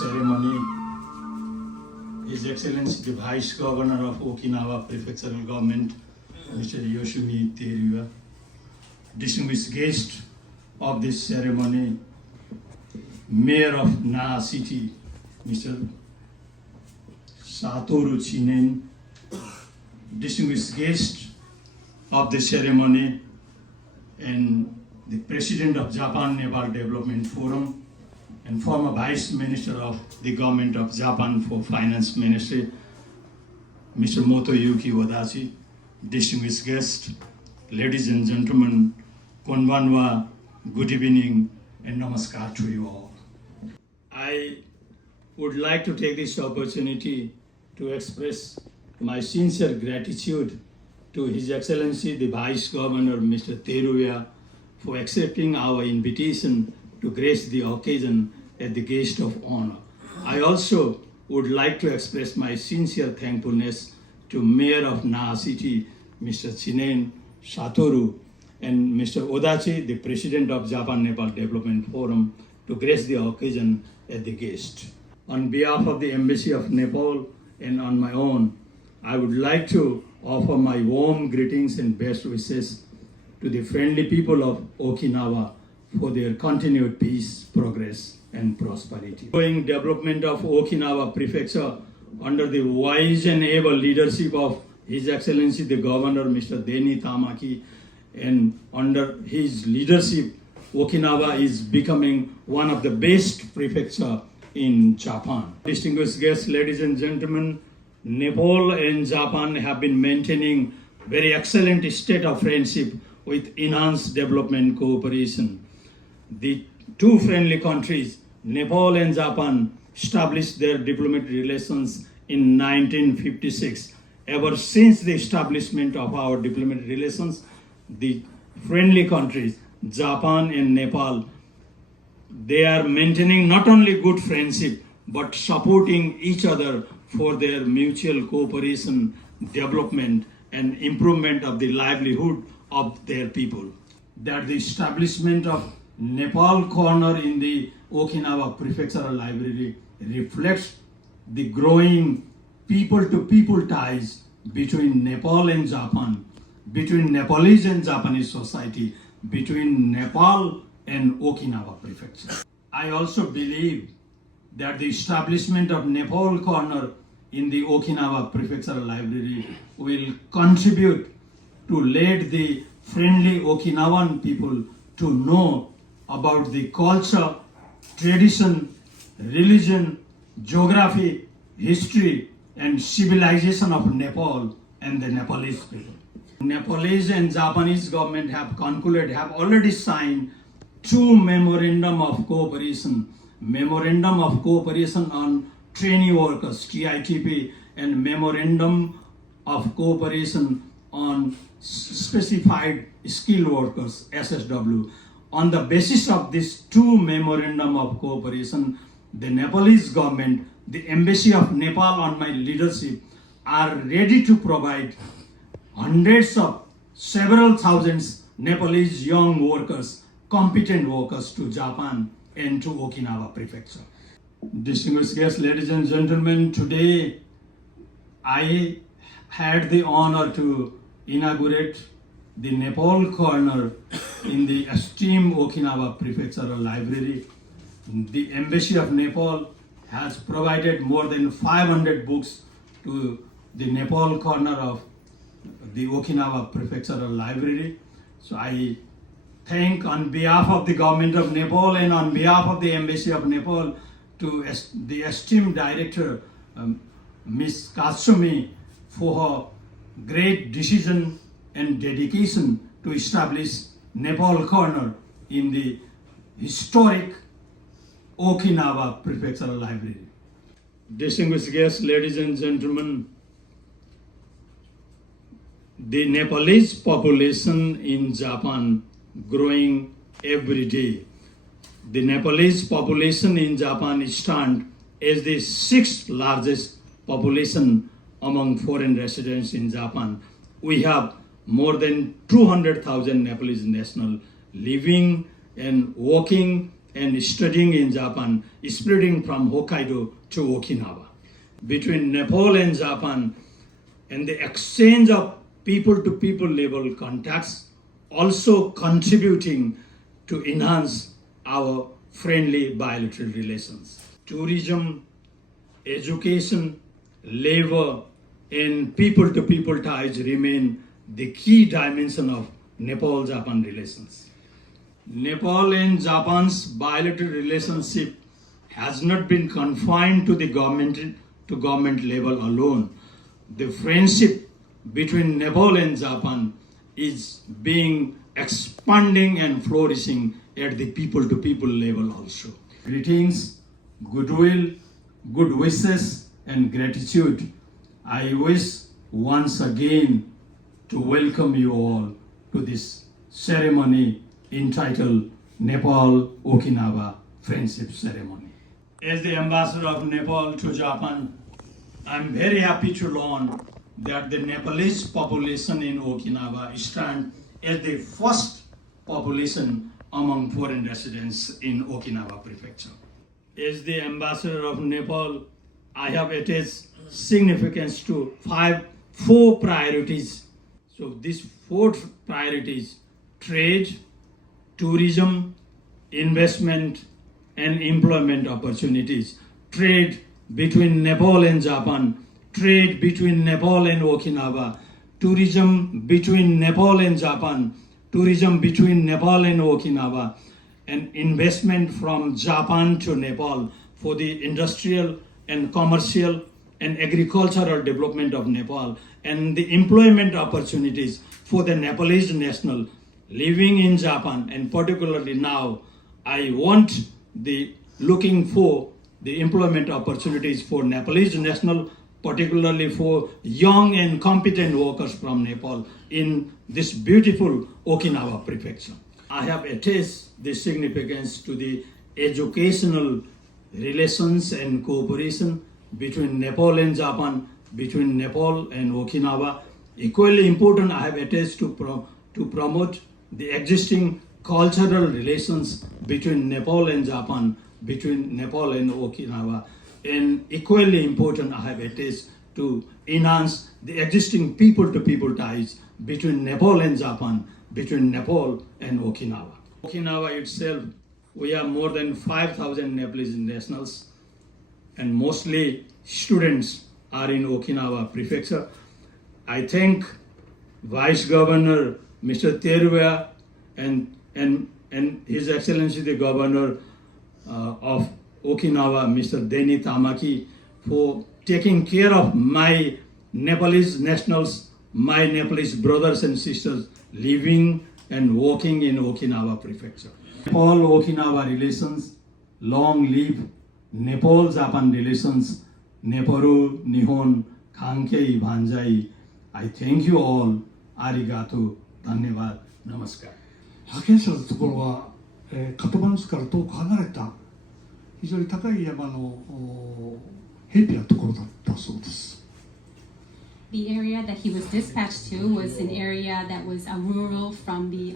ceremony, His Excellency the Vice Governor of Okinawa Prefectural Government, Mr. Yoshimi Teruya, distinguished guest of this ceremony, Mayor of Na City, Mr. Satoru Chinen, distinguished guest of the ceremony, and the President of Japan-Nepal Development Forum, and former Vice Minister of the Government of Japan for Finance Ministry, Mr. Motoyuki Odachi, distinguished guests, ladies and gentlemen, konbanwa, good evening, and namaskar to you all. I would like to take this opportunity to express my sincere gratitude to His Excellency the Vice Governor, Mr. Teruya, for accepting our invitation to grace the occasion as the guest of honor. I also would like to express my sincere thankfulness to Mayor of Na City, Mr. Chinen Satoru, and Mr. Odachi, the President of Japan-Nepal Development Forum, to grace the occasion as the guest. On behalf of the Embassy of Nepal and on my own, I would like to offer my warm greetings and best wishes to the friendly people of Okinawa for their continued peace, progress, and prosperity. Ongoing development of Okinawa Prefecture under the wise and able leadership of His Excellency the Governor, Mr. Deni Tamaki, and under his leadership, Okinawa is becoming one of the best prefecture in Japan. Distinguished guests, ladies and gentlemen, Nepal and Japan have been maintaining very excellent state of friendship with enhanced development cooperation. The two friendly countries, Nepal and Japan, established their diplomatic relations in 1956. Ever since the establishment of our diplomatic relations, the friendly countries, Japan and Nepal, they are maintaining not only good friendship, but supporting each other for their mutual cooperation, development, and improvement of the livelihood of their people. That the establishment of Nepal Corner in the Okinawa Prefectural Library reflects the growing people-to-people ties between Nepal and Japan, between Nepalese and Japanese society, between Nepal and Okinawa Prefecture. I also believe that the establishment of Nepal Corner in the Okinawa Prefectural Library will contribute to let the friendly Okinawan people to know about the culture, tradition, religion, geography, history, and civilization of Nepal and the Nepalese people. Nepalese and Japanese government have already signed two memorandum of cooperation. Memorandum of cooperation on trainee workers, TITP, and memorandum of cooperation on specified skilled workers, SSW. On the basis of these two memorandum of cooperation, the Nepalese government, the Embassy of Nepal on my leadership, are ready to provide hundreds of several thousands Nepalese young workers, competent workers to Japan and to Okinawa Prefecture. Distinguished guests, ladies and gentlemen, today I had the honor to inaugurate the Nepal Corner in the esteemed Okinawa Prefectural Library. The Embassy of Nepal has provided more than 500 books to the Nepal Corner of the Okinawa Prefectural Library. So I thank on behalf of the Government of Nepal and on behalf of the Embassy of Nepal to the esteemed director, Ms. Katsumi, for her great decision and dedication to establish Nepal Corner in the historic Okinawa Prefectural Library. Distinguished guests, ladies and gentlemen, the Nepalese population in Japan growing every day. The Nepalese population in Japan stands as the sixth largest population among foreign residents in Japan. We have more than 200,000 Nepalese nationals living and working and studying in Japan, spreading from Hokkaido to Okinawa. Between Nepal and Japan, and the exchange of people-to-people level contacts also contributing to enhance our friendly bilateral relations. Tourism, education, labor, and people-to-people ties remain the key dimension of Nepal-Japan relations. Nepal and Japan's bilateral relationship has not been confined to the government level alone. The friendship between Nepal and Japan is being expanding and flourishing at the people-to-people level also. Greetings, goodwill, good wishes, and gratitude. I wish once again to welcome you all to this ceremony entitled Nepal-Okinawa Friendship Ceremony. As the ambassador of Nepal to Japan, I'm very happy to learn that the Nepalese population in Okinawa stands as the first population among foreign residents in Okinawa Prefecture. As the ambassador of Nepal, I have attached significance to four priorities. So these four priorities: trade, tourism, investment, and employment opportunities. Trade between Nepal and Japan, trade between Nepal and Okinawa, tourism between Nepal and Japan, tourism between Nepal and Okinawa, and investment from Japan to Nepal for the industrial and commercial and agricultural development of Nepal, and the employment opportunities for the Nepalese national living in Japan. And particularly now, I want looking for the employment opportunities for Nepalese national, particularly for young and competent workers from Nepal in this beautiful Okinawa Prefecture. I have attached the significance to the educational relations and cooperation between Nepal and Japan, between Nepal and Okinawa. Equally important, I have attached to promote the existing cultural relations between Nepal and Japan, between Nepal and Okinawa. And equally important, I have attached to enhance the existing people-to-people ties between Nepal and Japan, between Nepal and Okinawa. Okinawa itself, we have more than 5,000 Nepalese nationals, and mostly students are in Okinawa Prefecture. I thank Vice Governor Mr. Teruya and His Excellency the Governor of Okinawa, Mr. Deni Tamaki, for taking care of my Nepalese nationals, my Nepalese brothers and sisters living and working in Okinawa Prefecture. Nepal-Okinawa relations, long live Nepal-Japan relations, Neparu, Nihon, Kankei, Banjai. I thank you all. Arigato, Dhanyavad, Namaskar. 派遣者のところは、カトマンズから遠く離れた非常に高い山の平皮なところだったそうです。The area that he was dispatched to was an area that was rural from the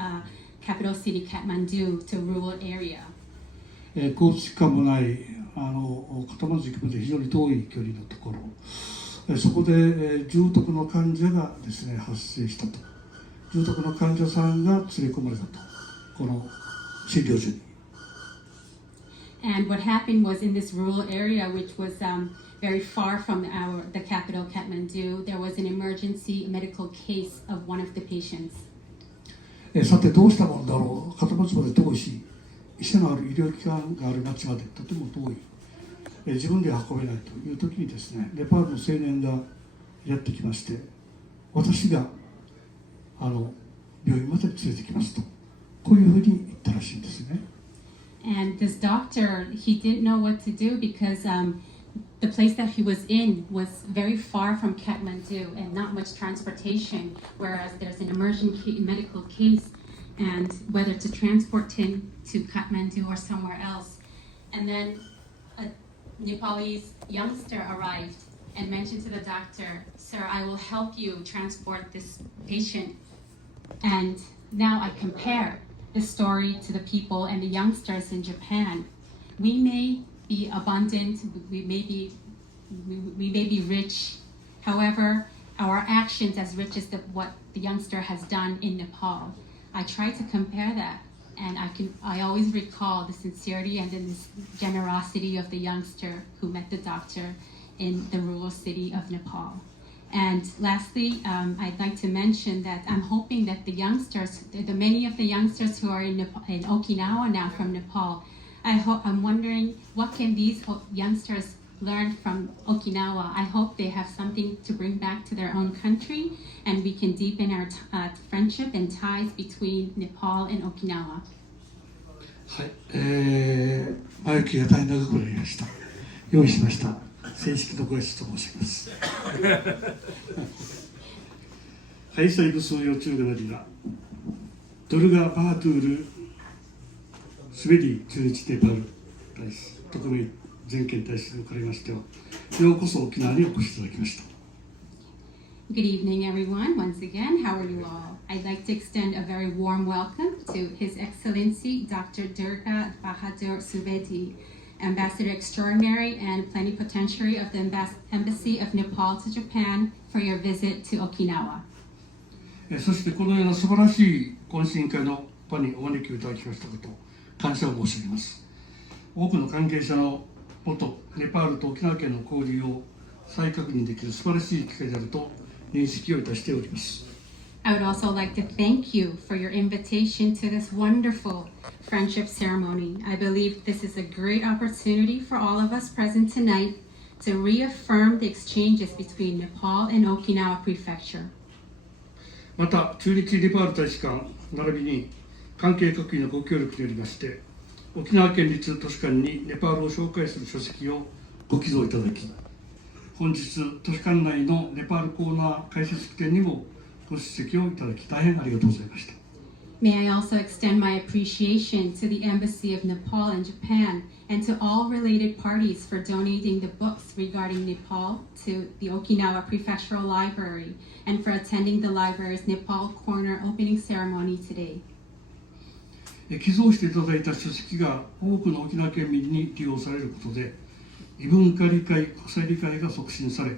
capital city Kathmandu to rural area. 交通機関もないカトマンズ行くまで非常に遠い距離のところ、そこで重篤の患者がですね発生したと。重篤の患者さんが連れ込まれたと、この診療所に。And what happened was in this rural area, which was very far from the capital Kathmandu, there was an emergency medical case of one of the patients. さてどうしたもんだろう、カトマンズまで遠いし、医者のある医療機関がある町までとても遠い、自分で運べないという時にですね、ネパールの青年がやってきまして、私が病院まで連れてきますと、こういうふうに言ったらしいんですね。And this doctor, he didn't know what to do because the place that he was in was very far from Kathmandu and not much transportation, whereas there's an emergency medical case and whether to transport him to Kathmandu or somewhere else. And then a Nepalese youngster arrived and mentioned to the doctor, "Sir, I will help you transport this patient." And now I compare the story to the people and the youngsters in Japan. We may be abundant, we may be rich. However, our actions as rich as what the youngster has done in Nepal. I try to compare that, and I always recall the sincerity and the generosity of the youngster who met the doctor in the rural city of Nepal. And lastly, I'd like to mention that I'm hoping that the youngsters, the many of the youngsters who are in Okinawa now from Nepal, I'm wondering what can these youngsters learn from Okinawa. I hope they have something to bring back to their own country, and we can deepen our friendship and ties between Nepal and Okinawa. はい、前置きが大変長くなりました。用意しました。正式なご挨拶と申します。ハイサイブ総用中華ナディラ、ドルガ・バートゥール・スベディ駐日ネパール大使、特命全権大使におかれましては、ようこそ沖縄にお越しいただきました。Good evening, everyone. Once again, how are you all? I'd like to extend a very warm welcome to His Excellency Dr. Durga Bahadur Subedi, Ambassador Extraordinary and Plenipotentiary of the Embassy of Nepal to Japan, for your visit to Okinawa. そしてこのような素晴らしい懇親会の場にお招きをいただきましたことを感謝を申し上げます。多くの関係者のもと、ネパールと沖縄県の交流を再確認できる素晴らしい機会であると認識をいたしております。I would also like to thank you for your invitation to this wonderful friendship ceremony. I believe this is a great opportunity for all of us present tonight to reaffirm the exchanges between Nepal and Okinawa Prefecture. また、駐日ネパール大使館並びに関係各位のご協力によりまして、沖縄県立図書館にネパールを紹介する書籍をご寄贈いただき、本日図書館内のネパールコーナー開設式典にもご出席をいただき、大変ありがとうございました。May I also extend my appreciation to the Embassy of Nepal and Japan and to all related parties for donating the books regarding Nepal to the Okinawa Prefectural Library and for attending the library's Nepal Corner opening ceremony today. 寄贈していただいた書籍が多くの沖縄県民に利用されることで、異文化理解、国際理解が促進され、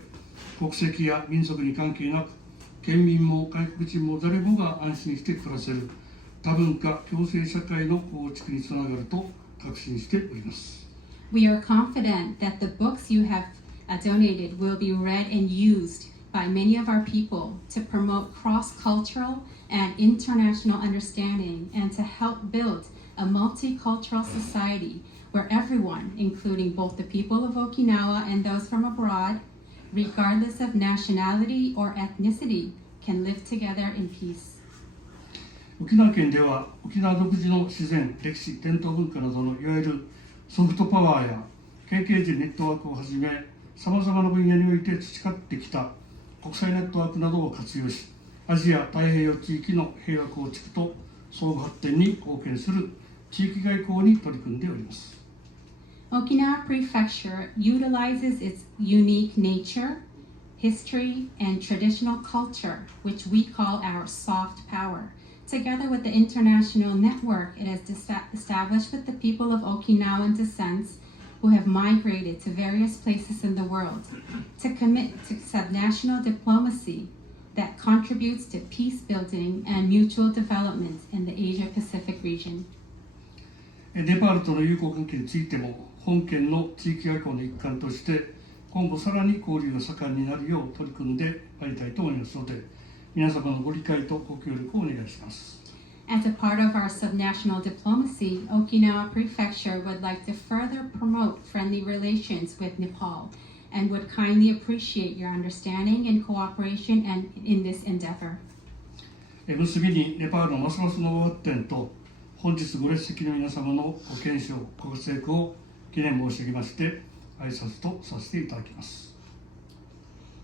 国籍や民族に関係なく、県民も外国人も誰もが安心して暮らせる多文化共生社会の構築につながると確信しております。We are confident that the books you have donated will be read and used by many of our people to promote cross-cultural and international understanding and to help build a multicultural society where everyone, including both the people of Okinawa and those from abroad, regardless of nationality or ethnicity, can live together in peace. 沖縄県では沖縄独自の自然、歴史、伝統文化などのいわゆるソフトパワーや経験人ネットワークをはじめ、さまざまな分野において培ってきた国際ネットワークなどを活用し、アジア太平洋地域の平和構築と相互発展に貢献する地域外交に取り組んでおります。Okinawa Prefecture utilizes its unique nature, history, and traditional culture, which we call our soft power, together with the international network it has established with the people of Okinawan descent who have migrated to various places in the world, to commit to subnational diplomacy that contributes to peace building and mutual development in the Asia-Pacific region. ネパールとの友好関係についても、本県の地域外交の一環として、今後さらに交流が盛んになるよう取り組んでまいりたいと思いますので、皆様のご理解とご協力をお願いします。As a part of our subnational diplomacy, Okinawa Prefecture would like to further promote friendly relations with Nepal and would kindly appreciate your understanding and cooperation in this endeavor. 結びにネパールのますますの発展と本日ご列席の皆様のご健勝、ご活躍を記念申し上げまして挨拶とさせていただきます。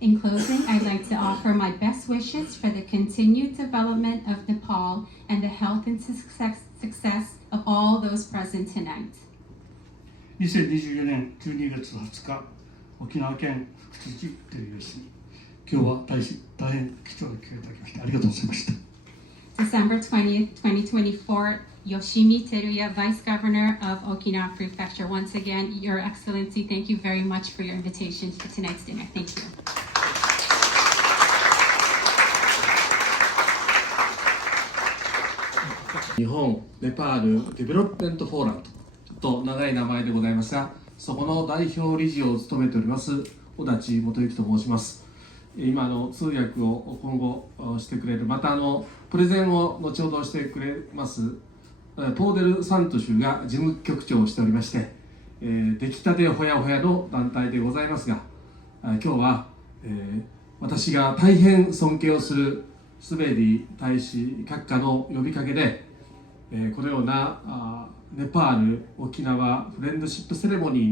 In closing, I'd like to offer my best wishes for the continued development of Nepal and the health and success of all those present tonight. 2024年12月20日、沖縄県福知テレビです。今日は大変貴重な機会をいただきましてありがとうございました。December 20th, 2024, Yoshimi Teruya, Vice Governor of Okinawa Prefecture. Once again, Your Excellency, thank you very much for your invitation to tonight's dinner. Thank you. 日本ネパールデベロップメントフォーラムと長い名前でございますが、そこの代表理事を務めております小立元之と申します。今通訳を今後してくれる、またプレゼンを後ほどしてくれますポーデル・サント州が事務局長をしておりまして、出来たてほやほやの団体でございますが、今日は、私が大変尊敬をするスベディ大使閣下の呼びかけで、このようなネパール沖縄フレンドシップセレモニー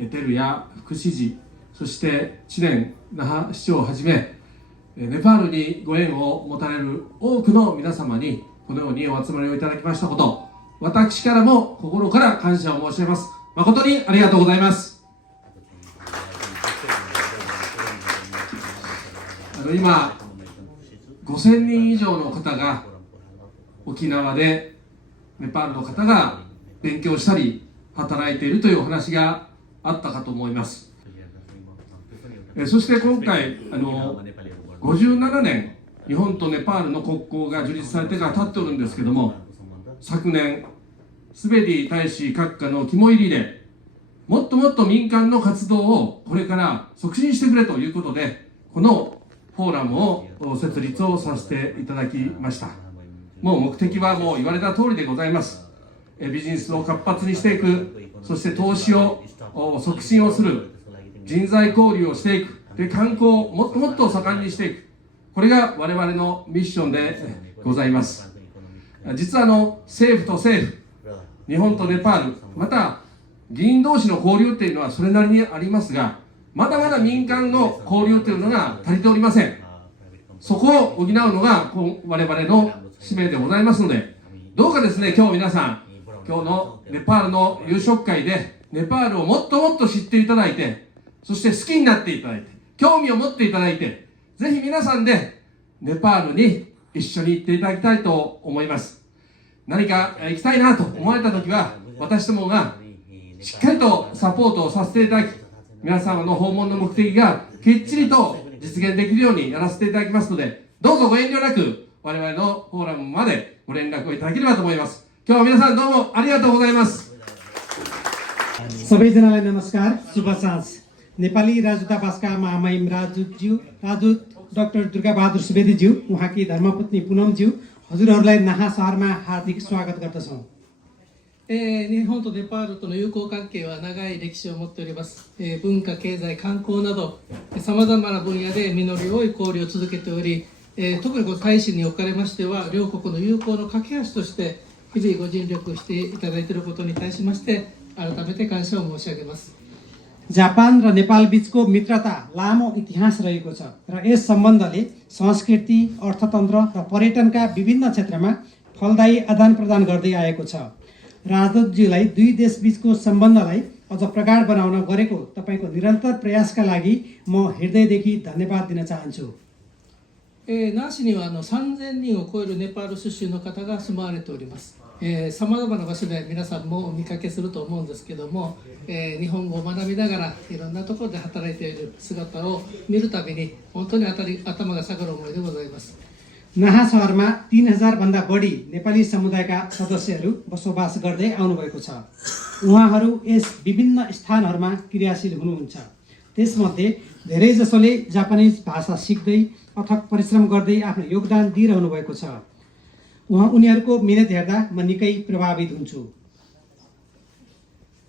にテルや副知事、そして知念那覇市長をはじめネパールにご縁を持たれる多くの皆様にこのようにお集まりをいただきましたこと、私からも心から感謝を申し上げます。誠にありがとうございます。今5000人以上の方が沖縄でネパールの方が勉強したり働いているというお話があったかと思います。そして今回57年日本とネパールの国交が樹立されてから経っておるんですけども、昨年スベディ大使閣下の肝入りでもっともっと民間の活動をこれから促進してくれということで、このフォーラムを設立をさせていただきました。もう目的はもう言われた通りでございます。ビジネスを活発にしていく、そして投資を促進をする、人材交流をしていく、で観光をもっともっと盛んにしていく、これが我々のミッションでございます。実は政府と政府、日本とネパール、また議員同士の交流というのはそれなりにありますが、まだまだ民間の交流というのが足りておりません。そこを補うのが我々の使命でございますので、どうかですね、今日皆さん、今日のネパールの夕食会でネパールをもっともっと知っていただいて、そして好きになっていただいて、興味を持っていただいて、ぜひ皆さんでネパールに一緒に行っていただきたいと思います。何か行きたいなと思われた時は、私どもがしっかりとサポートをさせていただき、皆様の訪問の目的がきっちりと実現できるようにやらせていただきますので、どうぞご遠慮なく我々のフォーラムまでご連絡をいただければと思います。今日は皆さんどうもありがとうございます。सबैजनालाई नमस्कार, शुभ साँझ। नेपाली राजदूतावासका महामहिम राजदूत doctor Durga Bahadur सुवेदीज्यू, उहाँकी धर्मपत्नी पुनमज्यू, हजुरहरूलाई नाहा शहरमा हार्दिक स्वागत गर्दछौँ। 日本とネパールとの友好関係は長い歴史を持っております。文化、経済、観光などさまざまな分野で実り多い交流を続けており、特にこの大使におかれましては両国の友好の架け橋として日々ご尽力していただいていることに対しまして改めて感謝を申し上げます。 जापान र नेपाल बीचको मित्रता लामो इतिहास रहेको छ र यस सम्बन्धले संस्कृति, अर्थतन्त्र र पर्यटनका विभिन्न क्षेत्रमा फलदायी आदान प्रदान गर्दै आएको छ। राजदूतज्यूलाई दुई देशबीचको सम्बन्धलाई अझ प्रगाढ बनाउन गरेको तपाईको निरन्तर प्रयासका लागि म हृदयदेखि धन्यवाद दिन चाहन्छु। 那覇市には3000人を超えるネパール出身の方が住まわれております。さまざまな場所で皆さんもお見かけすると思うんですけども、日本語を学びながらいろんなところで働いている姿を見るたびに本当に頭が下がる思いでございます。 नाहा शहरमा 3000 भन्दा बढी नेपाली समुदायका सदस्यहरू बसोबास गर्दै आउनुभएको छ। उहाँहरू यस विभिन्न स्थानहरूमा क्रियाशील हुनुहुन्छ। त्यसमध्ये धेरैजसोले जापानिज भाषा सिक्दै अथक परिश्रम गर्दै आफ्नो योगदान दिइरहनु भएको छ। उनीहरूको मिहिनेत हेर्दा म निकै प्रभावित हुन्छु।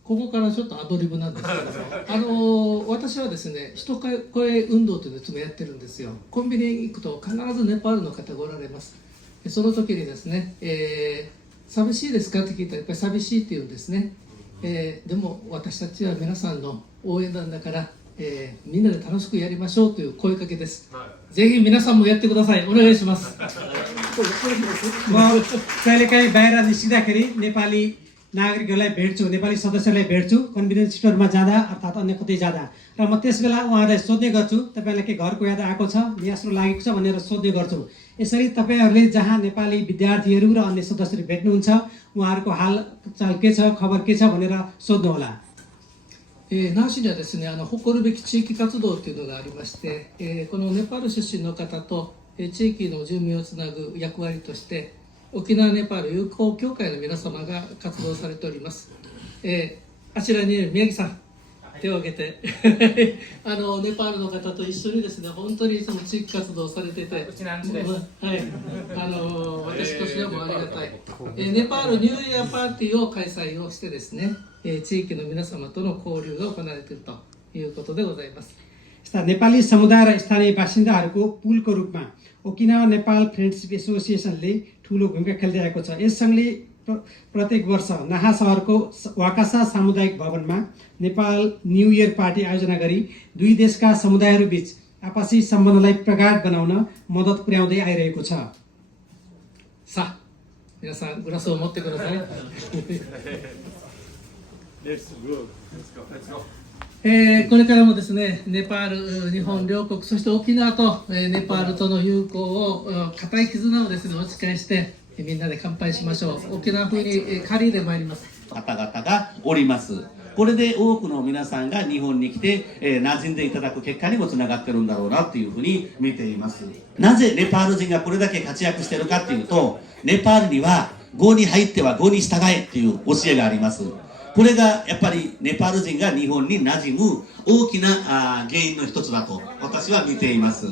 ここからちょっとアドリブなんですけど私はですね、一声運動というのをいつもやってるんですよ。コンビニに行くと必ずネパールの方がおられます。その時にですね、寂しいですかって聞いたらやっぱり寂しいって言うんですね。でも私たちは皆さんの応援団だから、みんなで楽しくやりましょうという声かけです。ぜひ皆さんもやってください。お願いします。म कहिलेकाहीँ बाहिर निस्किँदाखेरि नेपाली नागरिकहरूलाई भेट्छु, नेपाली सदस्यलाई भेट्छु कन्भिनियन्स स्टोरमा जाँदा अर्थात् अन्य कतै जाँदा, र म त्यस बेला उहाँहरूलाई सोध्ने गर्छु, तपाईँलाई के घरको याद आएको छ, गुनासो लागेको छ भनेर सोध्ने गर्छु। यसरी तपाईँहरूले जहाँ नेपाली विद्यार्थीहरू र अन्य सदस्यहरू भेट्नुहुन्छ उहाँहरूको हालचाल के छ खबर के छ भनेर सोध्नुहोला। 那覇市にはですね、誇るべき地域活動というのがありまして、このネパール出身の方と地域の住民をつなぐ役割として沖縄ネパール友好協会の皆様が活動されております。あちらにいる宮城さん、手を挙げてネパールの方と一緒にですね、本当にいつも地域活動をされてて、うちなんです、はい、私としてはもうありがたい、ネパールニューイヤーパーティーを開催をしてですね、地域の皆様との交流が行われているということでございます。 यस्ता नेपाली समुदाय र स्थानीय बासिन्दाहरूको पुलको रूपमा ओकिनावा नेपाल फ्रेन्डसिप एसोसिएसनले ठुलो भूमिका खेल्दै आएको छ। यस सङ्घले प्रत्येक वर्ष नाहा सहरको वाकासा सामुदायिक भवनमा नेपाल न्यू इयर पार्टी आयोजना गरी दुई देशका समुदायहरूबीच आपसी सम्बन्धलाई प्रगाढ बनाउन मद्दत पुर्याउँदै आइरहेको छ। さあ、皆さんグラスを持ってください。これからもですね、ネパール、日本両国、そして沖縄とネパールとの友好を固い絆をですね、お誓いしてみんなで乾杯しましょう。沖縄風にカリーで参ります。方々がおります。これで多くの皆さんが日本に来て、馴染んでいただく結果にもつながってるんだろうなというふうに見ています。なぜネパール人がこれだけ活躍しているかっていうと、ネパールには郷に入っては郷に従えっていう教えがあります。これがやっぱりネパール人が日本に馴染む大きな原因の一つだと私は見ています。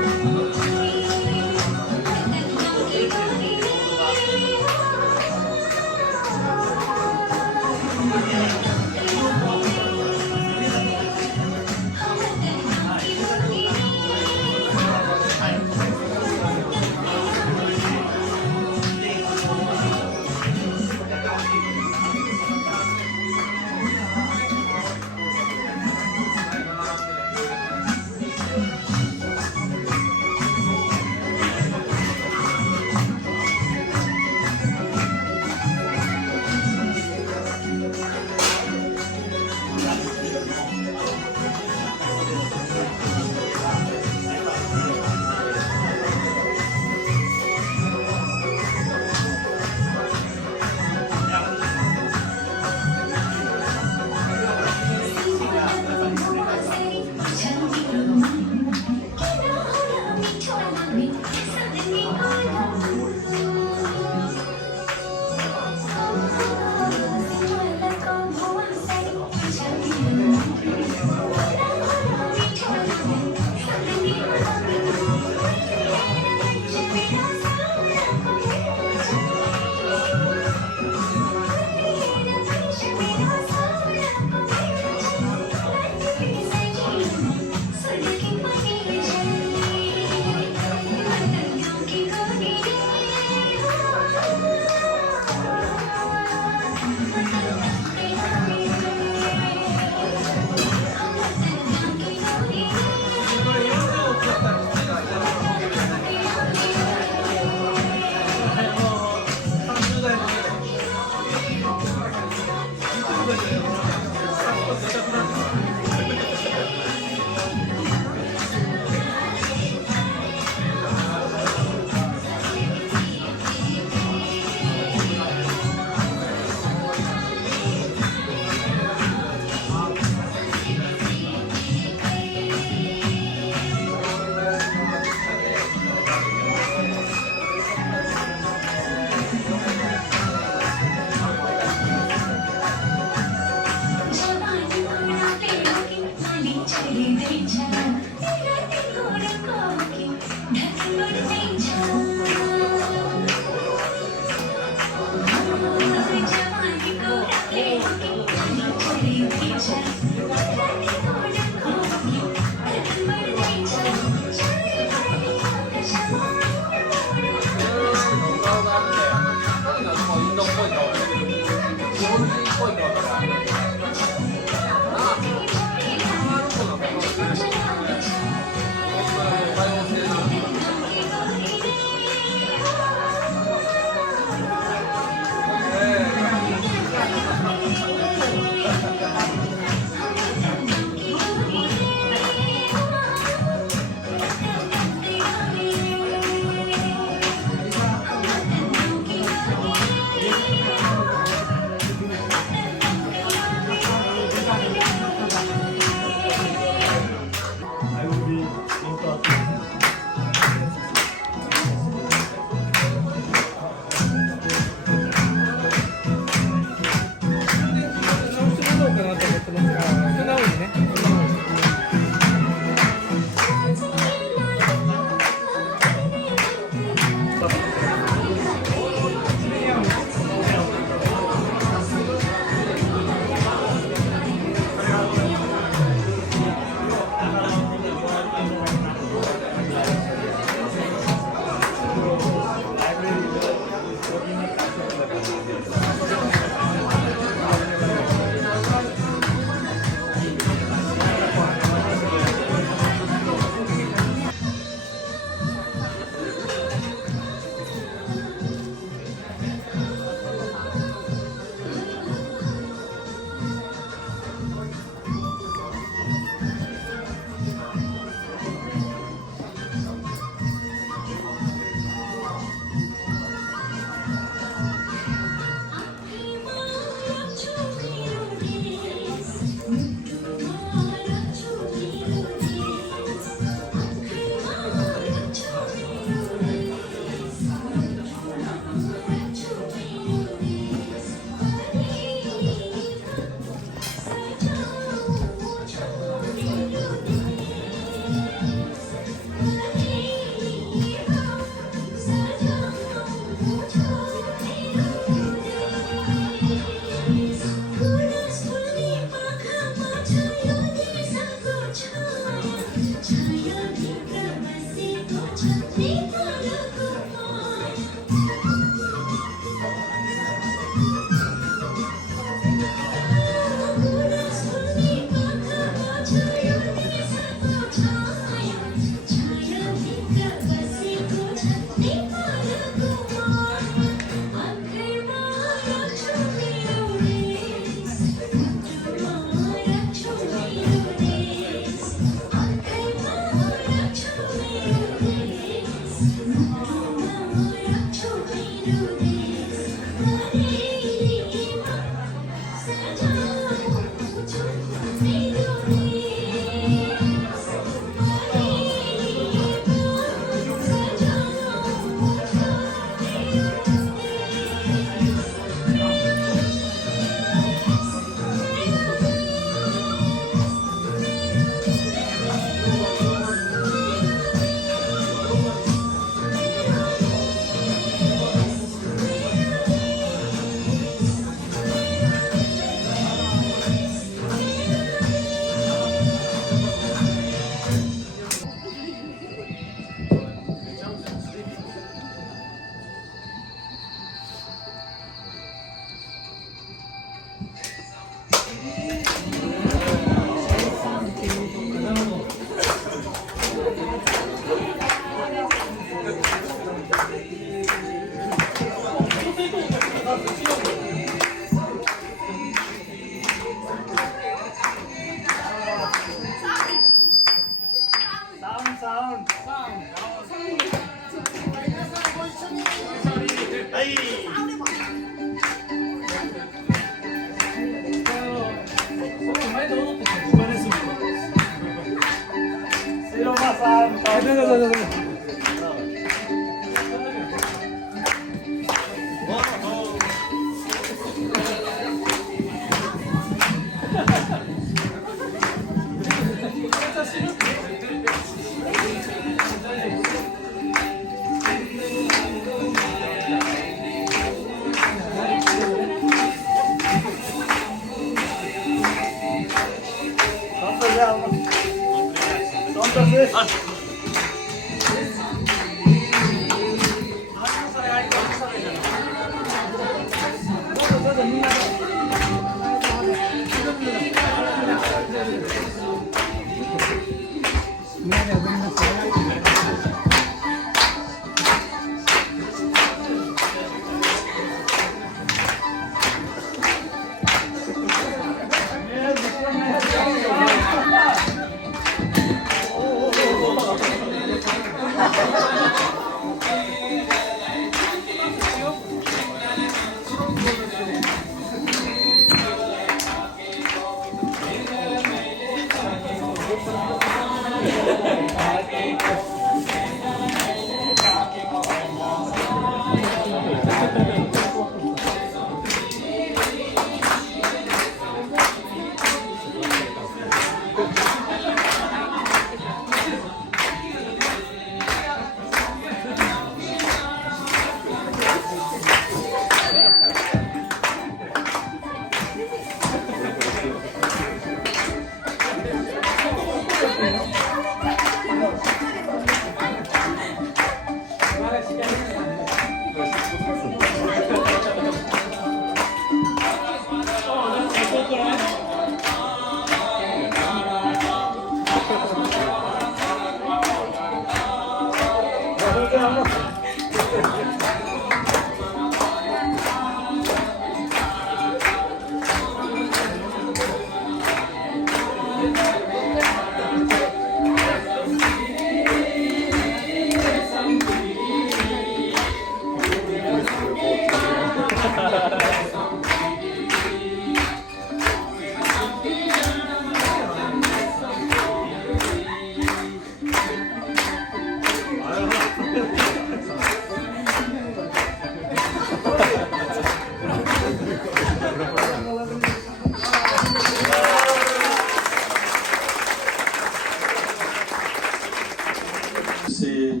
Say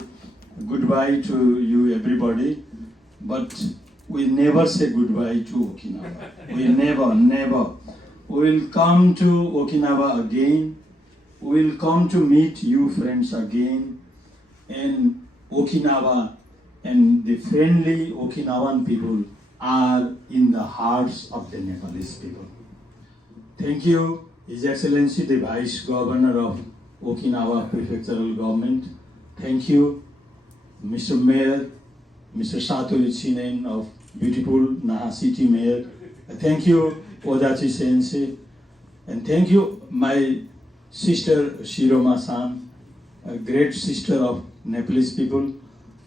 goodbye to you everybody, but we never say goodbye to Okinawa. We never. We will come to Okinawa again. We will come to meet you friends again. And Okinawa and the friendly Okinawan people are in the hearts of the Nepalese people. Thank you, His Excellency the Vice Governor of Okinawa Prefectural Government. Thank you, Mr. Mayor, Mr. Satoru Chinen of beautiful Naha City Mayor. Thank you, Odachi Sensei. And thank you, my sister Shiroma-san, a great sister of Nepalese people.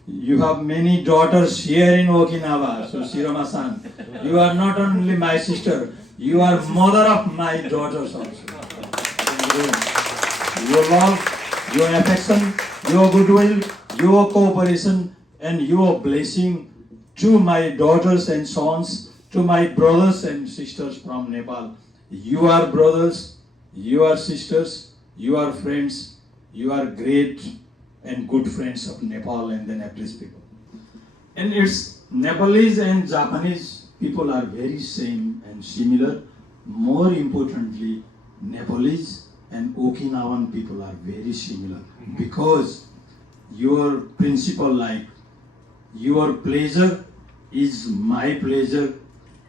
You have many daughters here in Okinawa, so Shiroma-san, you are not only my sister, you are mother of my daughters also. Thank you. Your love, your affection, your goodwill, your cooperation, and your blessing to my daughters and sons, to my brothers and sisters from Nepal. You are brothers, you are sisters, you are friends, you are great and good friends of Nepal and the Nepalese people. And it's Nepalese and Japanese people are very same and similar. More importantly, Nepalese and Okinawan people are very similar because your principle like your pleasure is my pleasure,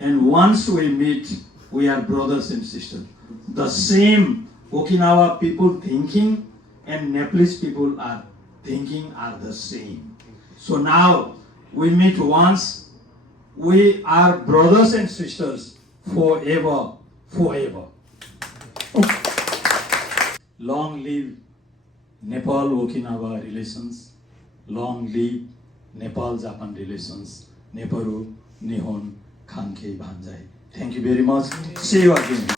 and once we meet, we are brothers and sisters. The same Okinawa people thinking and Nepalese people are thinking are the same. So now we meet once, we are brothers and sisters forever, forever. Long live Nepal-Okinawa relations. Long live Nepal-Japan relations. Neparu, Nihon, Kanke, Banzai. Thank you very much. See you again.